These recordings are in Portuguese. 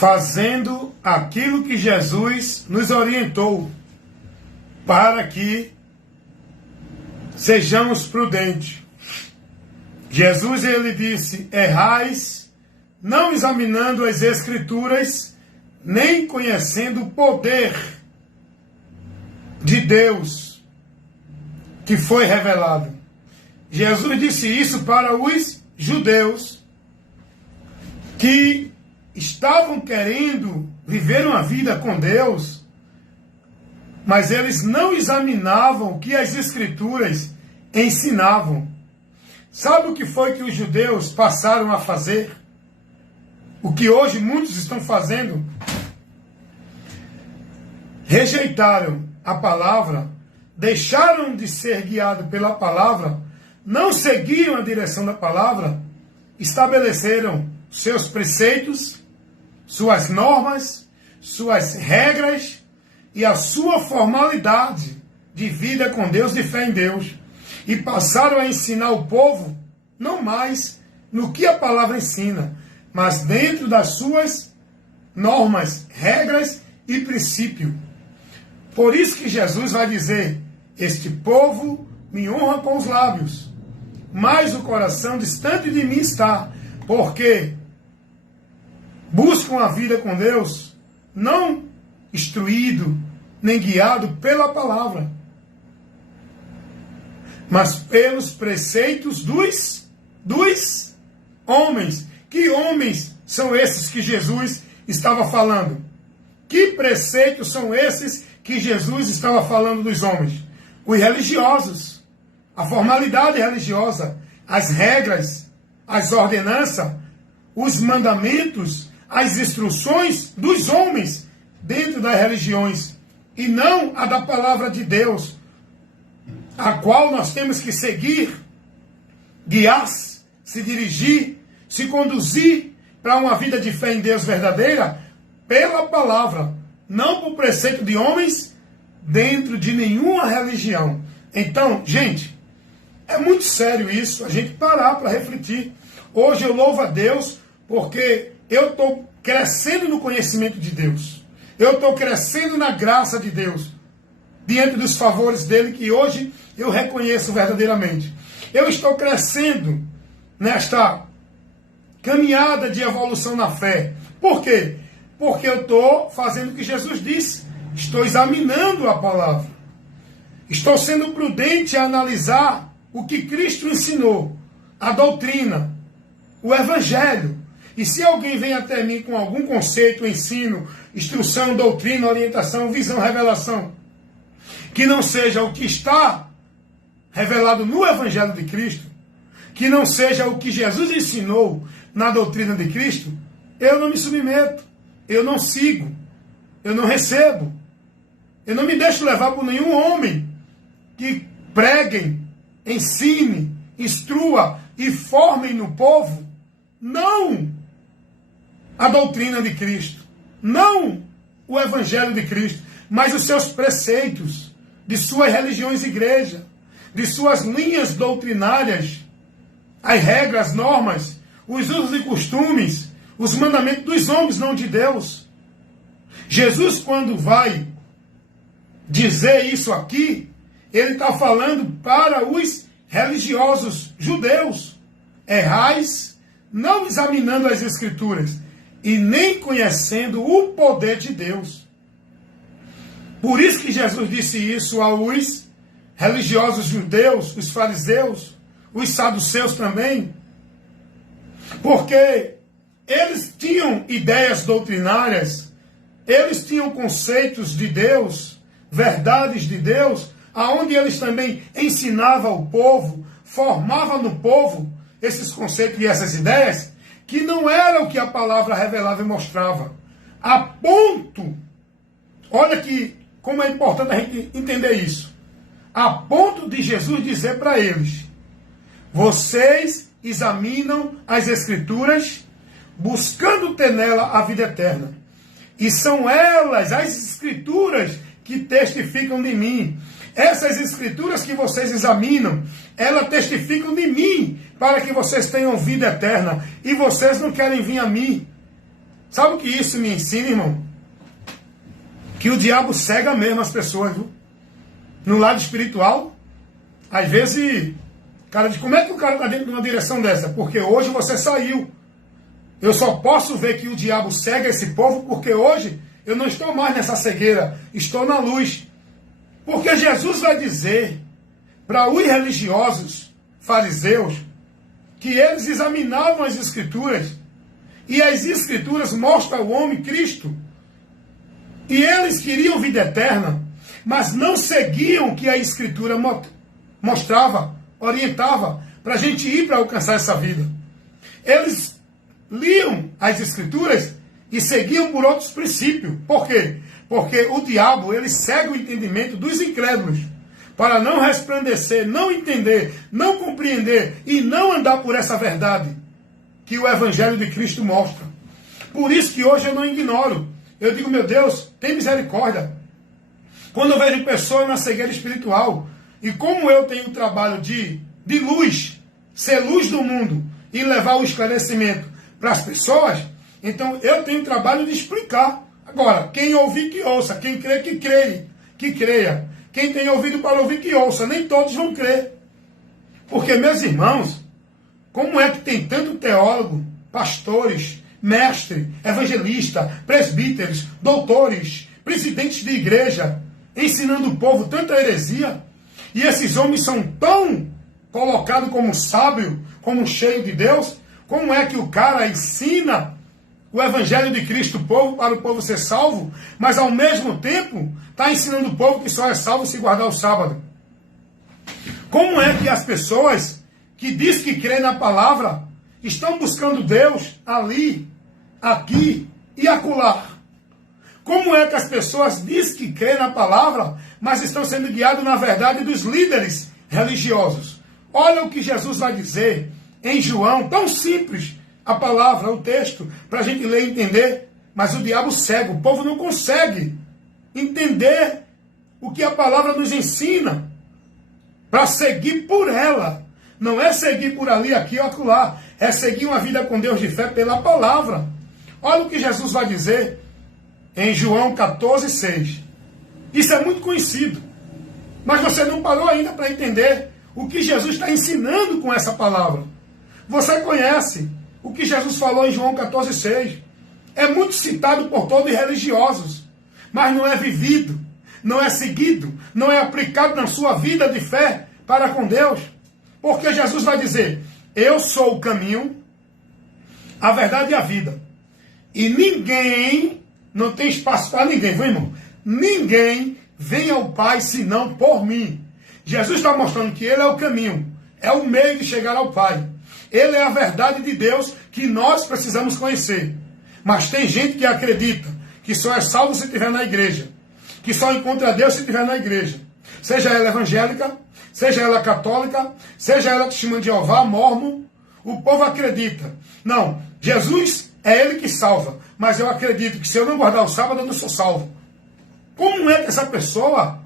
fazendo aquilo que Jesus nos orientou, para que sejamos prudentes. Jesus, ele disse: errais, não examinando as Escrituras, nem conhecendo o poder de Deus que foi revelado. Jesus disse isso para os judeus que estavam querendo viver uma vida com Deus, mas eles não examinavam o que as Escrituras ensinavam. Sabe o que foi que os judeus passaram a fazer? O que hoje muitos estão fazendo? Rejeitaram a palavra, deixaram de ser guiados pela palavra, não seguiram a direção da palavra, estabeleceram seus preceitos, suas normas, suas regras e a sua formalidade de vida com Deus, de fé em Deus. E passaram a ensinar o povo, não mais no que a palavra ensina, mas dentro das suas normas, regras e princípios. Por isso que Jesus vai dizer: este povo me honra com os lábios, mas o coração distante de mim está, porque buscam a vida com Deus, não instruído, nem guiado pela palavra, mas pelos preceitos dos homens. Que homens são esses que Jesus estava falando? Que preceitos são esses que Jesus estava falando dos homens? Os religiosos, a formalidade religiosa, as regras, as ordenanças, os mandamentos, as instruções dos homens dentro das religiões, e não a da palavra de Deus, a qual nós temos que seguir, guiar-se, se dirigir, se conduzir para uma vida de fé em Deus verdadeira pela palavra, não por preceito de homens dentro de nenhuma religião. Então, gente, é muito sério isso, a gente parar para refletir. Hoje eu louvo a Deus porque eu estou crescendo no conhecimento de Deus. Eu estou crescendo na graça de Deus, diante dos favores dele, que hoje eu reconheço verdadeiramente. Eu estou crescendo nesta caminhada de evolução na fé. Por quê? Porque eu estou fazendo o que Jesus disse. Estou examinando a palavra. Estou sendo prudente a analisar o que Cristo ensinou, a doutrina, o Evangelho. E se alguém vem até mim com algum conceito, ensino, instrução, doutrina, orientação, visão, revelação, que não seja o que está revelado no Evangelho de Cristo, que não seja o que Jesus ensinou na doutrina de Cristo, eu não me submeto, eu não sigo, eu não recebo, eu não me deixo levar por nenhum homem que preguem, ensine, instrua e formem no povo, não a doutrina de Cristo, não o Evangelho de Cristo, mas os seus preceitos de suas religiões e igreja, de suas linhas doutrinárias, as regras, as normas, os usos e costumes, os mandamentos dos homens, não de Deus. Jesus, quando vai dizer isso aqui, ele está falando para os religiosos judeus: errais, não examinando as Escrituras e nem conhecendo o poder de Deus. Por isso que Jesus disse isso aos religiosos judeus, os fariseus, os saduceus também, porque eles tinham ideias doutrinárias, eles tinham conceitos de Deus, verdades de Deus, aonde eles também ensinavam ao povo, formavam no povo esses conceitos e essas ideias, que não era o que a palavra revelava e mostrava. A ponto, olha que como é importante a gente entender isso, a ponto de Jesus dizer para eles: vocês examinam as Escrituras, buscando ter nela a vida eterna. E são elas, as Escrituras, que testificam de mim. Essas Escrituras que vocês examinam, elas testificam de mim, para que vocês tenham vida eterna. E vocês não querem vir a mim. Sabe o que isso me ensina, irmão? Que o diabo cega mesmo as pessoas, viu? No lado espiritual, às vezes, cara, diz, como é que o cara está dentro de uma direção dessa? Porque hoje você saiu. Eu só posso ver que o diabo cega esse povo porque hoje eu não estou mais nessa cegueira, estou na luz. Porque Jesus vai dizer para os religiosos, fariseus, que eles examinavam as Escrituras e as Escrituras mostram ao homem Cristo. E eles queriam vida eterna, mas não seguiam o que a Escritura mostrava, orientava, para a gente ir para alcançar essa vida. Eles liam as Escrituras e seguiam por outros princípios. Por quê? Porque o diabo, ele cega o entendimento dos incrédulos, para não resplandecer, não entender, não compreender e não andar por essa verdade que o Evangelho de Cristo mostra. Por isso que hoje eu não ignoro. Eu digo, meu Deus, tem misericórdia. Quando eu vejo pessoas na cegueira espiritual, e como eu tenho o trabalho de luz, ser luz do mundo e levar o esclarecimento para as pessoas, então eu tenho o trabalho de explicar. Agora, quem ouvir que ouça, quem crê que creia. Quem tem ouvido para ouvir que ouça, nem todos vão crer. Porque, meus irmãos, como é que tem tanto teólogo, pastores, mestre, evangelista, presbíteros, doutores, presidentes de igreja, ensinando o povo tanta heresia, e esses homens são tão colocados como sábio, como cheio de Deus? Como é que o cara ensina o Evangelho de Cristo o povo, para o povo ser salvo, mas ao mesmo tempo está ensinando o povo que só é salvo se guardar o sábado? Como é que as pessoas que diz que crê na palavra estão buscando Deus ali, aqui e acolá? Como é que as pessoas diz que crê na palavra, mas estão sendo guiados na verdade dos líderes religiosos? Olha o que Jesus vai dizer em João, tão simples a palavra, o texto, para a gente ler e entender, mas o diabo cega, o povo não consegue entender o que a palavra nos ensina para seguir por ela. Não é seguir por ali, aqui ou acolá. É seguir uma vida com Deus de fé pela palavra. Olha o que Jesus vai dizer em João 14:6. Isso é muito conhecido. Mas você não parou ainda para entender o que Jesus está ensinando com essa palavra. Você conhece o que Jesus falou em João 14:6. É muito citado por todos os religiosos. Mas não é vivido, não é seguido, não é aplicado na sua vida de fé para com Deus. Porque Jesus vai dizer, eu sou o caminho, a verdade e a vida. E ninguém, não tem espaço para ninguém, viu, irmão? Ninguém vem ao Pai senão por mim. Jesus está mostrando que Ele é o caminho, é o meio de chegar ao Pai. Ele é a verdade de Deus que nós precisamos conhecer. Mas tem gente que acredita que só é salvo se estiver na igreja, que só encontra Deus se estiver na igreja. Seja ela evangélica, seja ela católica, seja ela testemunha de Jeová, mormon, o povo acredita. Não, Jesus é Ele que salva, mas eu acredito que se eu não guardar o sábado, eu não sou salvo. Como é que essa pessoa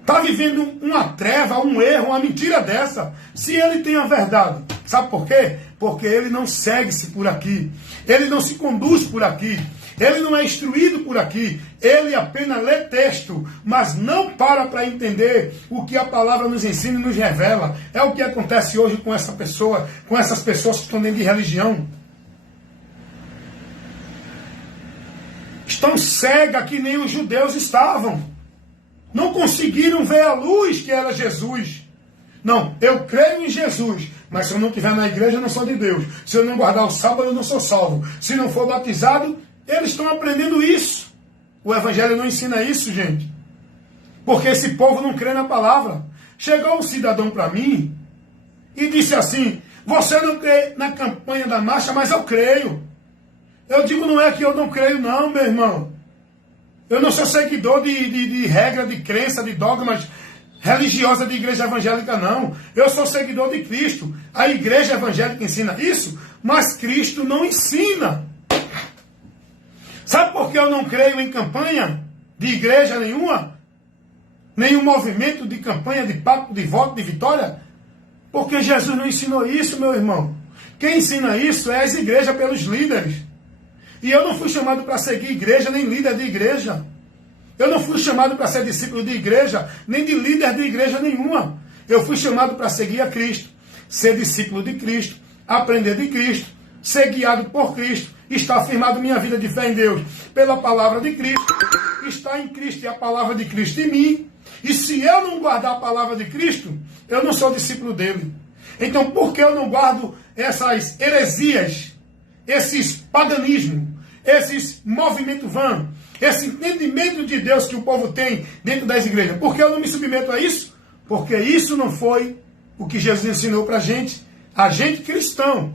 está vivendo uma treva, um erro, uma mentira dessa, se ele tem a verdade? Sabe por quê? Porque ele não segue-se por aqui, ele não se conduz por aqui, ele não é instruído por aqui, ele apenas lê texto, mas não para entender o que a palavra nos ensina e nos revela. É o que acontece hoje com essa pessoa, com essas pessoas que estão dentro de religião. Estão cegas que nem os judeus estavam. Não conseguiram ver a luz que era Jesus. Não, eu creio em Jesus, mas se eu não estiver na igreja, eu não sou de Deus. Se eu não guardar o sábado, eu não sou salvo. Se não for batizado, eles estão aprendendo isso. O Evangelho não ensina isso, gente. Porque esse povo não crê na palavra. Chegou um cidadão para mim e disse assim, você não crê na campanha da marcha, mas eu creio. Eu digo, não é que eu não creio não, meu irmão. Eu não sou seguidor de regra, de crença, de dogmas religiosa de igreja evangélica, não. Eu sou seguidor de Cristo. A igreja evangélica ensina isso, mas Cristo não ensina. Sabe por que eu não creio em campanha de igreja nenhuma? Nenhum movimento de campanha, de pacto, de voto, de vitória? Porque Jesus não ensinou isso, meu irmão. Quem ensina isso é as igrejas pelos líderes. E eu não fui chamado para seguir igreja, nem líder de igreja. Eu não fui chamado para ser discípulo de igreja, nem de líder de igreja nenhuma. Eu fui chamado para seguir a Cristo, ser discípulo de Cristo, aprender de Cristo, ser guiado por Cristo, estar firmado minha vida de fé em Deus pela palavra de Cristo, estar em Cristo e a palavra de Cristo em mim. E se eu não guardar a palavra de Cristo, eu não sou discípulo dele. Então, por que eu não guardo essas heresias, esses paganismos, esses movimentos vãos, esse entendimento de Deus que o povo tem dentro das igrejas? Por que eu não me submeto a isso? Porque isso não foi o que Jesus ensinou para a gente cristão.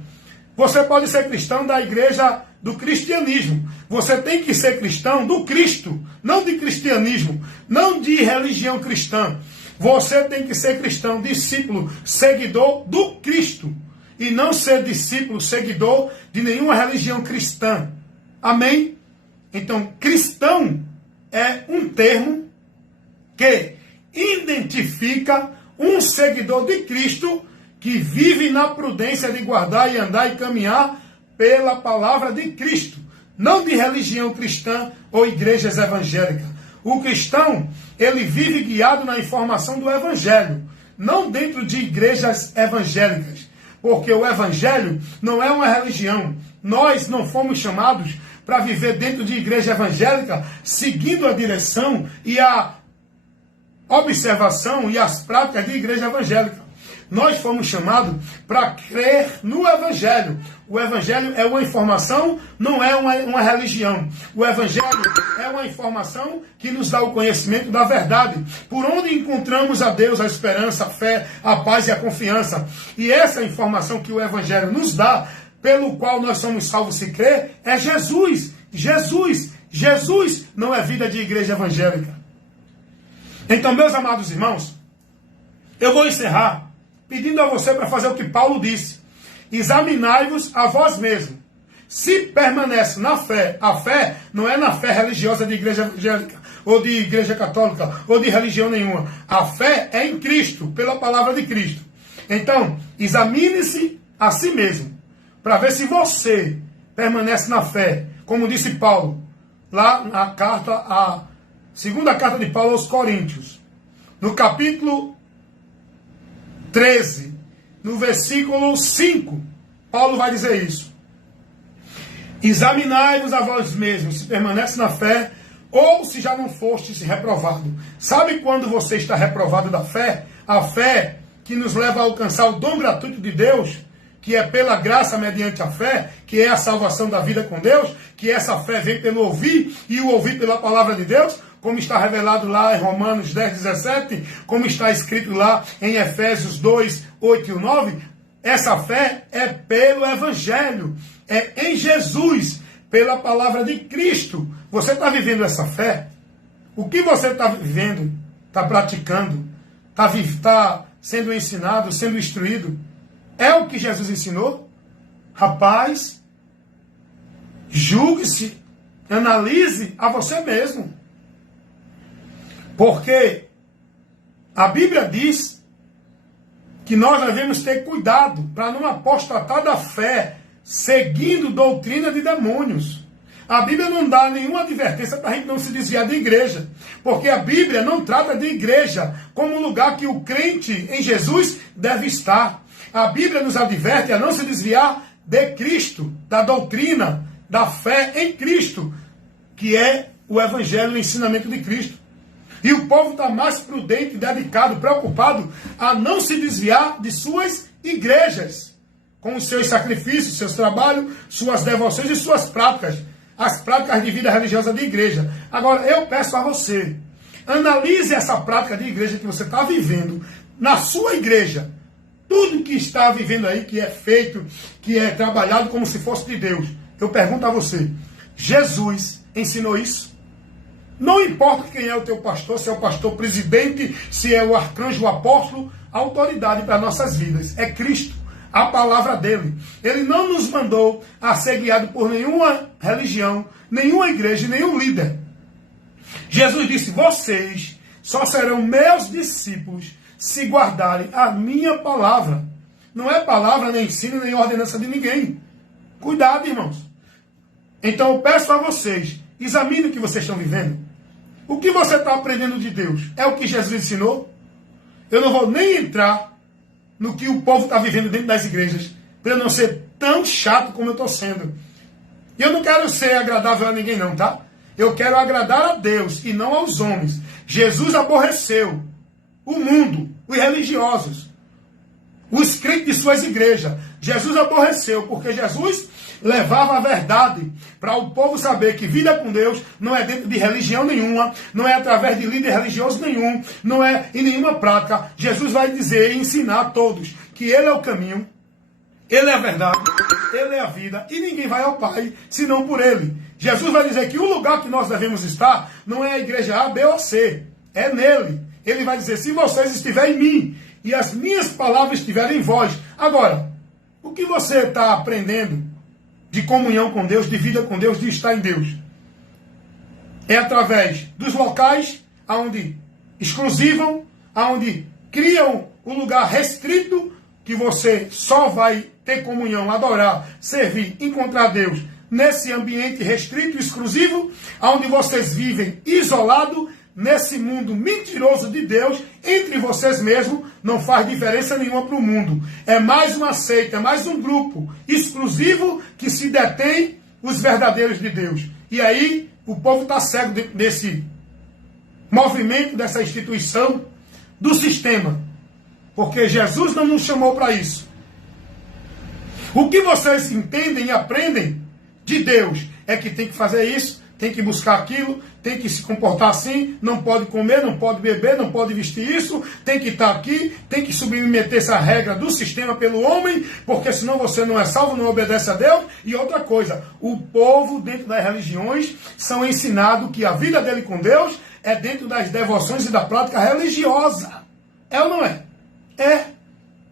Você pode ser cristão da igreja do cristianismo. Você tem que ser cristão do Cristo, não de cristianismo, não de religião cristã. Você tem que ser cristão, discípulo, seguidor do Cristo. E não ser discípulo, seguidor de nenhuma religião cristã. Amém? Então, cristão é um termo que identifica um seguidor de Cristo que vive na prudência de guardar e andar e caminhar pela palavra de Cristo, não de religião cristã ou igrejas evangélicas. O cristão, ele vive guiado na informação do evangelho, não dentro de igrejas evangélicas, porque o evangelho não é uma religião. Nós não fomos chamados para viver dentro de igreja evangélica, seguindo a direção e a observação e as práticas de igreja evangélica. Nós fomos chamados para crer no Evangelho. O Evangelho é uma informação, não é uma religião. O Evangelho é uma informação que nos dá o conhecimento da verdade, por onde encontramos a Deus, a esperança, a fé, a paz e a confiança. E essa informação que o Evangelho nos dá, pelo qual nós somos salvos se crer, é Jesus. Jesus. Jesus não é vida de igreja evangélica. Então, meus amados irmãos, eu vou encerrar pedindo a você para fazer o que Paulo disse. Examinai-vos a vós mesmos. Se permanece na fé, a fé não é na fé religiosa de igreja evangélica, ou de igreja católica, ou de religião nenhuma. A fé é em Cristo, pela palavra de Cristo. Então, examine-se a si mesmo, para ver se você permanece na fé, como disse Paulo, lá na carta, a segunda carta de Paulo aos Coríntios, no capítulo 13, no versículo 5, Paulo vai dizer isso. Examinai-vos a vós mesmos, se permanece na fé, ou se já não fostes reprovado. Sabe quando você está reprovado da fé? A fé que nos leva a alcançar o dom gratuito de Deus, que é pela graça mediante a fé, que é a salvação da vida com Deus, que essa fé vem pelo ouvir, e o ouvir pela palavra de Deus, como está revelado lá em Romanos 10, 17, como está escrito lá em Efésios 2, 8 e 9, essa fé é pelo Evangelho, é em Jesus, pela palavra de Cristo. Você está vivendo essa fé? O que você está vivendo, está praticando, está sendo ensinado, sendo instruído? É o que Jesus ensinou? Rapaz, julgue-se, analise a você mesmo. Porque a Bíblia diz que nós devemos ter cuidado para não apostatar da fé, seguindo doutrina de demônios. A Bíblia não dá nenhuma advertência para a gente não se desviar de igreja. Porque a Bíblia não trata de igreja como um lugar que o crente em Jesus deve estar. A Bíblia nos adverte a não se desviar de Cristo, da doutrina, da fé em Cristo, que é o Evangelho, o ensinamento de Cristo. E o povo está mais prudente, dedicado, preocupado a não se desviar de suas igrejas, com os seus sacrifícios, seus trabalhos, suas devoções e suas práticas, as práticas de vida religiosa de igreja. Agora, eu peço a você, analise essa prática de igreja que você está vivendo na sua igreja. Tudo que está vivendo aí, que é feito, que é trabalhado como se fosse de Deus. Eu pergunto a você, Jesus ensinou isso? Não importa quem é o teu pastor, se é o pastor presidente, se é o arcanjo, o apóstolo, a autoridade para nossas vidas é Cristo, a palavra dele. Ele não nos mandou a ser guiado por nenhuma religião, nenhuma igreja, nenhum líder. Jesus disse, vocês só serão meus discípulos se guardarem a minha palavra. Não é palavra, nem ensino, nem ordenança de ninguém. Cuidado, irmãos. Então eu peço a vocês, examine o que vocês estão vivendo. O que você está aprendendo de Deus? É o que Jesus ensinou? Eu não vou nem entrar no que o povo está vivendo dentro das igrejas, para eu não ser tão chato como eu estou sendo. E eu não quero ser agradável a ninguém não, tá? Eu quero agradar a Deus e não aos homens. Jesus aborreceu o mundo, os religiosos, os crentes de suas igrejas. Jesus aborreceu, porque Jesus levava a verdade para o povo saber que vida com Deus não é dentro de religião nenhuma, não é através de líder religioso nenhum, não é em nenhuma prática. Jesus vai dizer e ensinar a todos que Ele é o caminho, Ele é a verdade, Ele é a vida, e ninguém vai ao Pai senão por Ele. Jesus vai dizer que o lugar que nós devemos estar não é a igreja A, B ou C, é nele. Ele vai dizer, se vocês estiverem em mim e as minhas palavras estiverem em vós. Agora, o que você está aprendendo de comunhão com Deus, de vida com Deus, de estar em Deus? É através dos locais onde exclusivam, onde criam um lugar restrito, que você só vai ter comunhão, adorar, servir, encontrar Deus nesse ambiente restrito, exclusivo, onde vocês vivem isolado nesse mundo mentiroso de Deus, entre vocês mesmos, não faz diferença nenhuma para o mundo. É mais uma seita, é mais um grupo exclusivo que se detém os verdadeiros de Deus. E aí o povo está cego desse movimento, dessa instituição, do sistema. Porque Jesus não nos chamou para isso. O que vocês entendem e aprendem de Deus é que tem que fazer isso, tem que buscar aquilo, tem que se comportar assim, não pode comer, não pode beber, não pode vestir isso, tem que estar aqui, tem que submeter essa regra do sistema pelo homem, porque senão você não é salvo, não obedece a Deus. E outra coisa, o povo dentro das religiões são ensinados que a vida dele com Deus é dentro das devoções e da prática religiosa. É ou não é? É.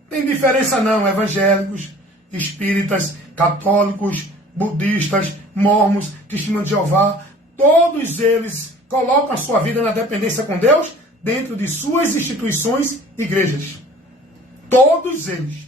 Tem diferença não, evangélicos, espíritas, católicos, budistas, mormons, testemunhos de Jeová, todos eles colocam a sua vida na dependência com Deus dentro de suas instituições, igrejas. Todos eles.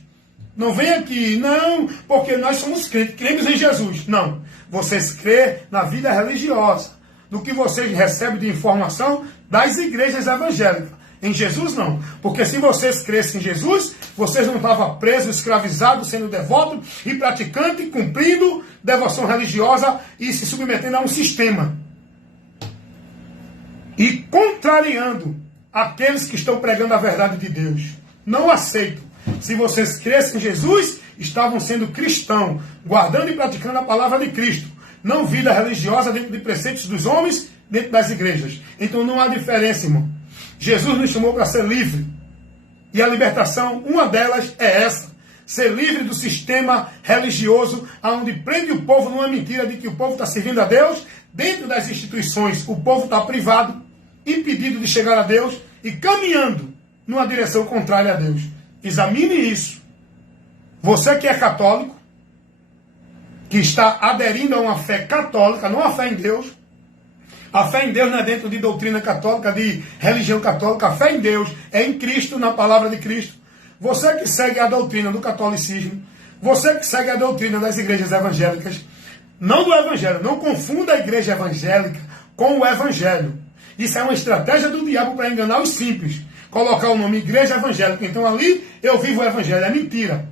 Não vem aqui, não, porque nós somos crentes, cremos em Jesus. Não. Vocês crêem na vida religiosa, do que vocês recebem de informação das igrejas evangélicas. Em Jesus não, porque se vocês crescem em Jesus, vocês não estavam presos, escravizados, sendo devotos e praticantes, cumprindo devoção religiosa e se submetendo a um sistema. E contrariando aqueles que estão pregando a verdade de Deus. Não aceito. Se vocês crescem em Jesus, estavam sendo cristãos, guardando e praticando a palavra de Cristo. Não vida religiosa dentro de preceitos dos homens, dentro das igrejas. Então não há diferença, irmão. Jesus nos chamou para ser livre. E a libertação, uma delas é essa. Ser livre do sistema religioso, onde prende o povo numa mentira de que o povo está servindo a Deus. Dentro das instituições, o povo está privado, impedido de chegar a Deus e caminhando numa direção contrária a Deus. Examine isso. Você que é católico, que está aderindo a uma fé católica, não a fé em Deus. A fé em Deus não é dentro de doutrina católica, de religião católica. A fé em Deus é em Cristo, na palavra de Cristo. Você que segue a doutrina do catolicismo, você que segue a doutrina das igrejas evangélicas, não do evangelho, não confunda a igreja evangélica com o evangelho. Isso é uma estratégia do diabo para enganar os simples. Colocar o nome igreja evangélica. Então ali eu vivo o evangelho. É mentira.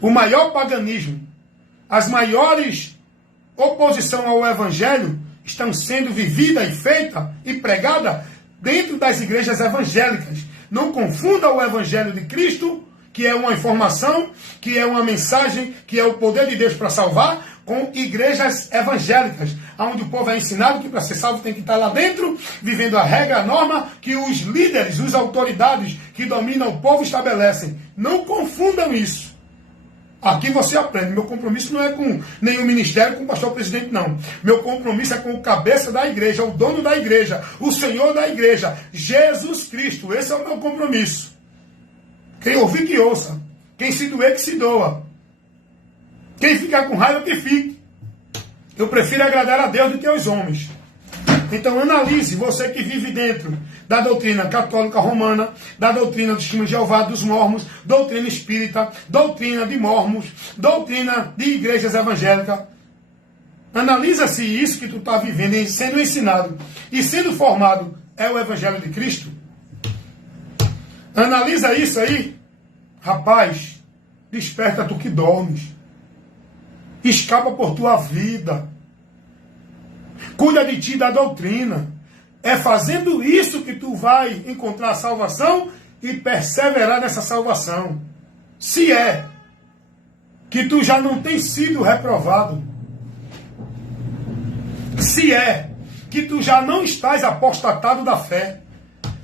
O maior paganismo, as maiores oposição ao evangelho estão sendo vivida e feita e pregada dentro das igrejas evangélicas. Não confunda o evangelho de Cristo, que é uma informação, que é uma mensagem, que é o poder de Deus para salvar, com igrejas evangélicas, onde o povo é ensinado que para ser salvo tem que estar lá dentro, vivendo a regra, a norma que os líderes, as autoridades que dominam o povo estabelecem. Não confundam isso. Aqui você aprende. Meu compromisso não é com nenhum ministério, com o pastor presidente, não. Meu compromisso é com o cabeça da igreja, o dono da igreja, o Senhor da igreja, Jesus Cristo. Esse é o meu compromisso. Quem ouvir, que ouça. Quem se doer, que se doa. Quem ficar com raiva, que fique. Eu prefiro agradar a Deus do que aos homens. Então analise, você que vive dentro da doutrina católica romana, da doutrina dos testemunhos de Jeová, dos mormons, doutrina espírita, doutrina de mormons, doutrina de igrejas evangélicas. Analisa se isso que tu está vivendo, sendo ensinado e sendo formado, é o Evangelho de Cristo. Analisa isso aí. Rapaz, desperta tu que dormes. Escapa por tua vida. Cuida de ti da doutrina. É fazendo isso que tu vai encontrar a salvação e perseverar nessa salvação. Se é que tu já não tem sido reprovado. Se é que tu já não estás apostatado da fé.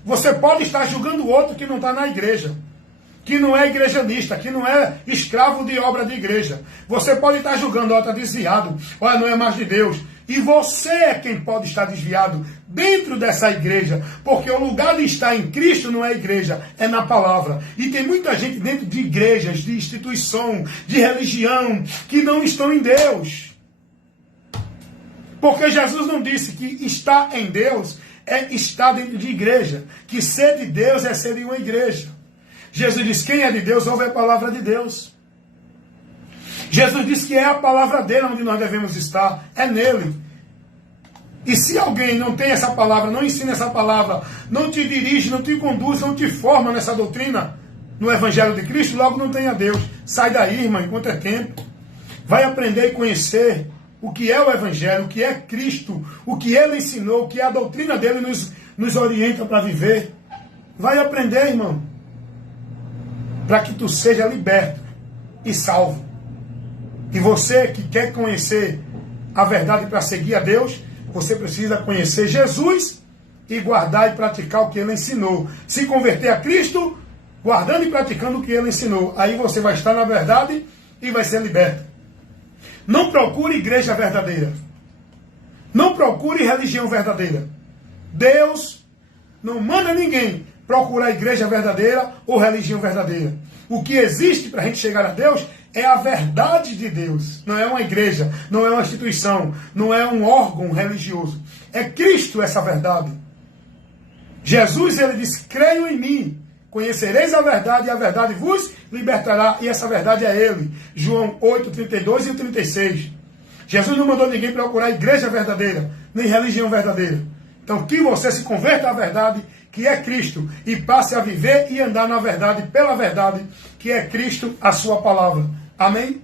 Você pode estar julgando o outro que não está na igreja, que não é igrejanista, que não é escravo de obra de igreja. Você pode estar julgando, ó, está desviado, olha, não é mais de Deus. E você é quem pode estar desviado dentro dessa igreja, porque o lugar de estar em Cristo não é igreja, é na palavra. E tem muita gente dentro de igrejas, de instituição, de religião, que não estão em Deus. Porque Jesus não disse que estar em Deus é estar dentro de igreja, que ser de Deus é ser em uma igreja. Jesus disse, quem é de Deus ouve a palavra de Deus. Jesus disse que é a palavra dele onde nós devemos estar, é nele. E se alguém não tem essa palavra, não ensina essa palavra, não te dirige, não te conduz, não te forma nessa doutrina, no Evangelho de Cristo, logo não tem a Deus. Sai daí, irmão, enquanto é tempo. Vai aprender e conhecer o que é o Evangelho, o que é Cristo, o que Ele ensinou, o que a doutrina dele nos orienta para viver. Vai aprender, irmão, para que tu seja liberto e salvo. E você que quer conhecer a verdade para seguir a Deus, você precisa conhecer Jesus e guardar e praticar o que Ele ensinou. Se converter a Cristo, guardando e praticando o que Ele ensinou. Aí você vai estar na verdade e vai ser liberto. Não procure igreja verdadeira. Não procure religião verdadeira. Deus não manda ninguém procurar igreja verdadeira ou religião verdadeira. O que existe para a gente chegar a Deus é a verdade de Deus. Não é uma igreja, não é uma instituição, não é um órgão religioso. É Cristo essa verdade. Jesus, ele disse, creio em mim. Conhecereis a verdade e a verdade vos libertará. E essa verdade é Ele. João 8, 32 e 36. Jesus não mandou ninguém procurar igreja verdadeira, nem religião verdadeira. Então que você se converta à verdade, que é Cristo, e passe a viver e andar na verdade, pela verdade, que é Cristo, a sua palavra. Amém?